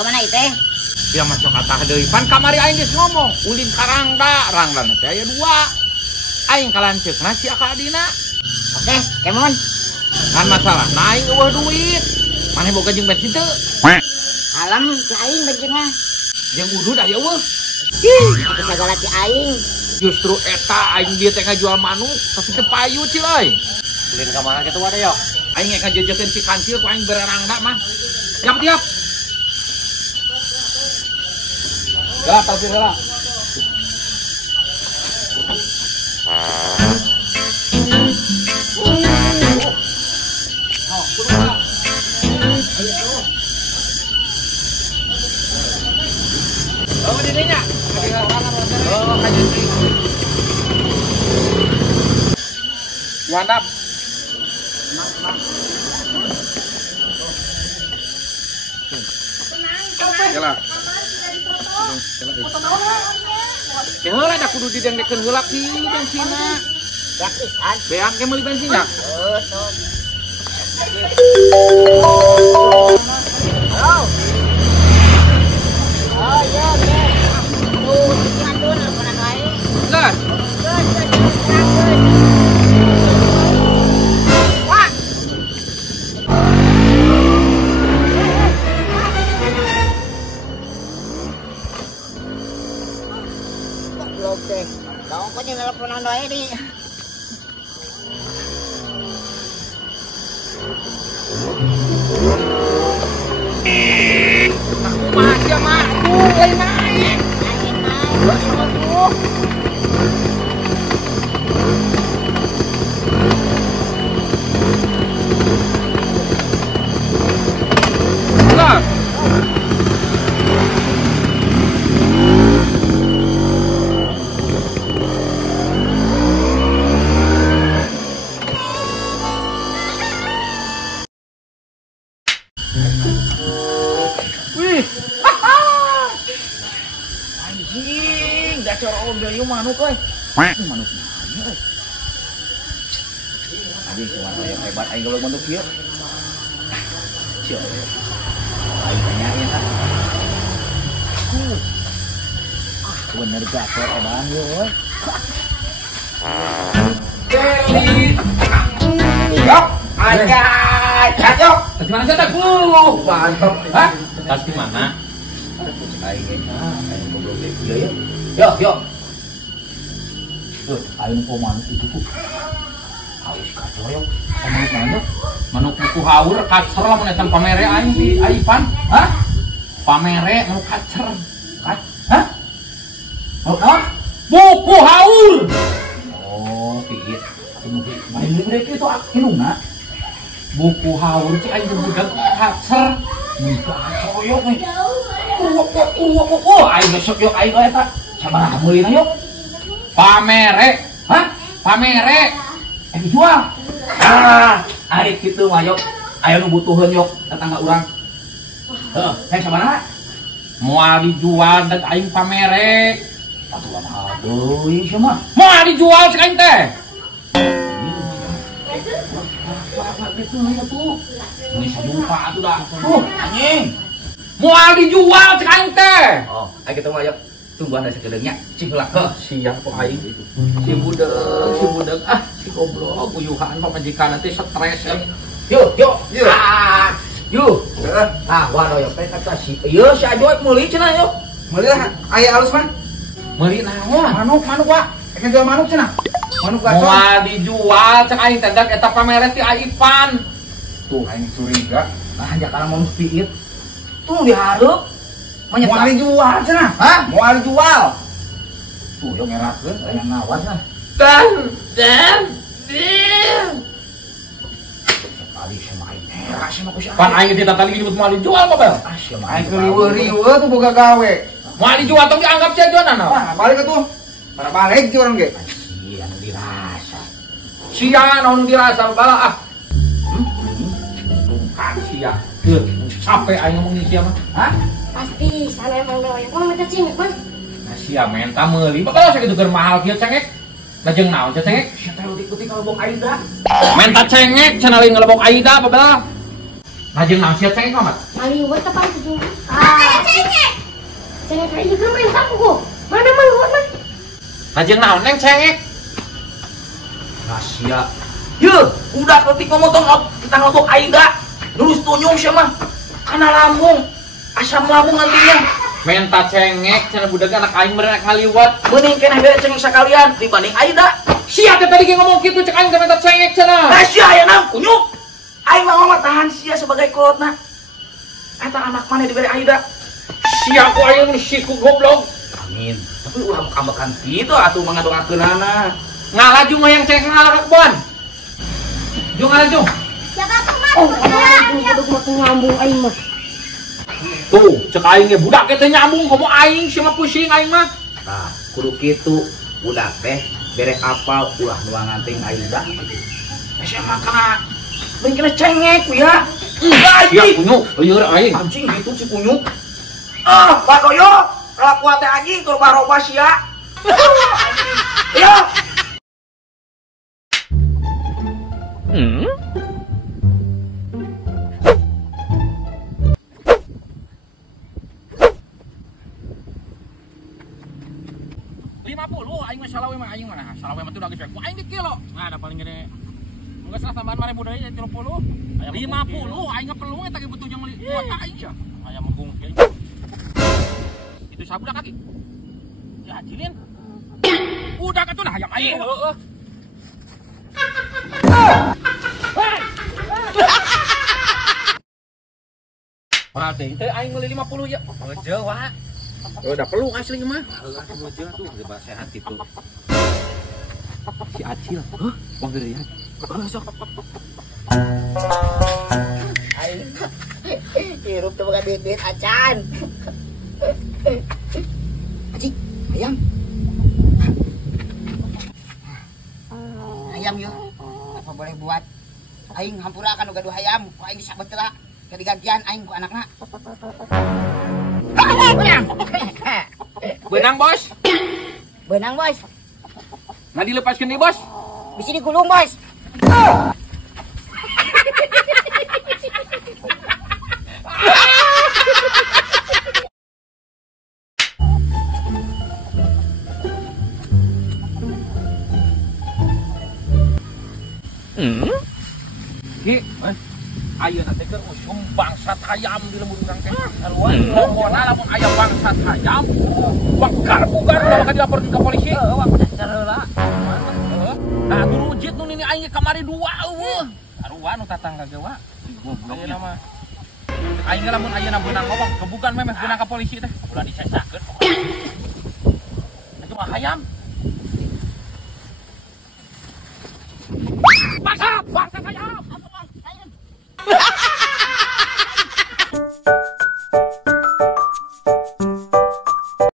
Kemana itu? Ya masuk kata deui pan kamari aing geus ngomong ulin ka Rangda teh aya 2 aing kalanceukna si Aka Adina. Oke, kemon. Kan masalah nah aing eueuh duit maneh boga jeung bensin teu Alam si aing bensinna. jeung udud aya eueuh. Itu segala si aing. Justru eta aing dia teh ngajual manuk tapi teu payu cil euy. Ulin ka mana kitu wae yo. Aing ngek ngajejekeun si kancil ku aing bere Rangda mah. Tiap. Gelap tapi gelap. Oh, kudu. Oh, dirinya. Oh, kajeung. Wandap. Jalan. Ya heula da kudu didengdekeun heula ki bensinna. Gratisan. Beak ge meuli bensinna. Sok. Oh, iya, oke. Tuh, cikinan tuh, nelfonan wae. Gas. Wah. Goblok teh. Daun kok nelfonan wae di. Aja mah, lain naik. Gas. Wih, anjing, dasar order yuk manuk euy. Manuk nanya euy. Tadi cuma saya hebat aing kalau manuk ieu. Cieu. Aing tanyain ah. Bener gasor edan yeuh euy. Deli. Yok, aja. Cacok. Gimana sih tak mantap. Hah? Tas di mana? Aing goblok deh. Yo. Tuh, aing kok manuk itu tuh. Haus kacau yo. Manuk nanya. Manuk buku haur kacer lah mun eta pamere aing di Aipan. Hah? Pamere manuk kacer. Hah? Manuk buku haur. Oh, kieu. Main lirik itu hinungna. Buku haur cik aing budak kacer. Mika coyok nih. Aing besok yuk aing eta. Sabaraha meulina yuk. Pamere. Hah? Pamere. Dijual. Ari kitu mah yuk. Aya nu butuheun yuk tetangga urang. Heeh, hayang sabaraha? Moal dijual dan aing pamere. Atuh mah deui sia mah. Moal dijual cik aing teh. Gitu ya tuh. Ini sadupa atuh dah. Anjing. Moal dijual cek aing teh. Oh, ayo kita mah yuk. Tungguan dari sekedeungnya. Cing heula. Siap kok aing. Si budeuk si goblok uyuhan pamajikan nanti stres. Yuk. Yuk. Waduh yuk teh kata si ieu si Ajoy meuli cenah yuk. Meuli lah aya alus mah. Meuli naon? Manuk wa. Eka jual manuk cenah. Manuk gacor. Moal dijual cek aing teh dak eta pamere ti Aipan. Tuh aing curiga. Nah, jakana mau piit. Tuh dihareup. Moal dijual cenah. Hah? Moal dijual. Tuh yo ngeratkeun aya ngawas nah. Dan. Sekali sama aing merah sama ku si Pan aing teh tadi nyebut moal dijual apa bel? Asyam Aing riweuh tuh boga gawe. Moal dijual tong dianggap sia jualan naon? Wah, balik atuh. Para balik ti urang ge. Sia anu dirasa. Sia naon dirasa bala ah. Kan sia. Teu capek aing ngomongin sia mah. Hah? Pasti sana emang doang. Kok minta cingek mah? Nah sia menta meuli. Bakal sakitu keur mahal kieu cengek. Lajeng naon teh cengek? Sia teh udik-udik ngalebok aida. Menta cengek cenah lain ngalebok aida babel. Lajeng naon sia cengek amat. Ngaliwat apa itu? Cengek. Cengek kayak gitu main sapu. Mana maliwat mah? Lajeng naon neng cengek? Rahasia. Ye, udah ketik ngomotong kita ngotok aida. Nulus tunyung sia mah. Kana lambung. Asam lambung nantinya. Menta cengek cenah budak anak aing berenang ngaliwat. Mending kena bere cengek sakalian dibanding aida. Sia teh tadi ge ngomong kitu cek aing teh menta cengek cenah. Rahasia ya nang kunyuk. Aing mah tahan sia sebagai kolotna. Eta anak mana diberi aida. Sia ku aing si ku goblok. Amin. Tapi ulah kambakan kitu atuh mangadongakeunana. Ngalaju mah yang cengek ngalah bon. Jung ngalaju. Siapa tuh mah? Oh, kudu mah nyambung aing mah. Tuh, cek aing ge budak teh nyambung komo aing sia mah pusing aing mah. Nah, kudu kitu budak teh bere apal ulah nuangan teh aida. Sia mah kana mending kena cengek ya. Sia kunyuk, lieur aing. Anjing gitu si kunyuk. Ah, Pak Doyo, kelakuan teh anjing tur baroba sia. Ya. Aing mah salawe mah aing mah. Salawe mah tuh udah geus ku aing di kilo. Nah, ada paling gede. Geus lah tambahan 1000 deui jadi 30. 50 aing ngepelung eta ge butuh jeung kuota aing sia. Aya menggung kieu. Itu sabudak kaki. Ya jilin. Udah kan tuh nah hayam aing. Heeh. Berarti teh aing meuli 50 ya. Heuh wa. Udah pelung asli mah. Heeh tuh geus sehat itu. Si Acil. Hah? Wong gede ya. Sok. Aing. Hirup teh bukan duit acan. Aji, ayam. Ayam yuk. Apa boleh buat? Aing hampura kan gaduh ayam. Ku aing bisa betela. Gantian aing ku anakna. Benang bos. Benang bos. Nah dilepaskan nih bos. Bisa digulung bos. Ki, ayeuna teh keur usum bangsat hayam di lembur urang teh. Sarua ngomongna lamun aya bangsat hayam, bakar bugar udah bakal dilaporkeun ke polisi. Heeh, wah sareula. Nah, turu jit nu nini aing kamari 2 eueuh. Sarua nu tatangga ge wa. Goblok ayeuna mah. Aing lamun ayeuna beunang ngomong, kebukan memeh beunang ka polisi teh. Ulah disesakeun. Itu mah hayam. Bangsat hayam.